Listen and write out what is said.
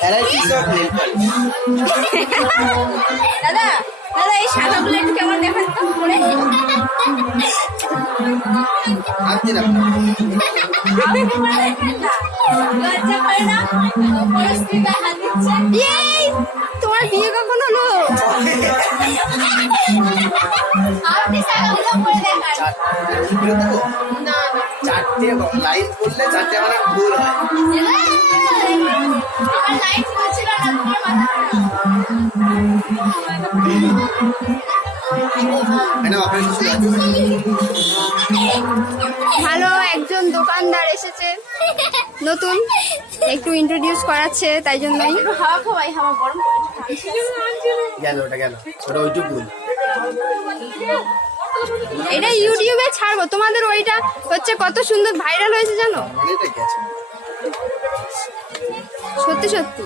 Varieties of nail polish. দাদা দাদা এই সাদাগুলো একটু কেমন দেখান তো পরে হাত দিন লজ্জা করে না পরিস্থিতি হাত দিচ্ছে তোমার বিয়ে কখন হলো আপনি সাদাগুলো পরে দেখান না চারটে লাইন করলে চারটে মানে ভুল হয়। আমার লাইট ছিল না তোমার মাথা ভালো একজন দোকানদার এসেছে নতুন একটু ইন্ট্রোডিউস করাচ্ছে তাই জন্যই হাওয়া খাওয়াই হাওয়া গরম গেল ওটা গেল ওটা ওইটুকু এটা ইউটিউবে ছাড়বো তোমাদের ওইটা হচ্ছে কত সুন্দর ভাইরাল হয়েছে জানো অনেকটা গেছে সত্যি সত্যি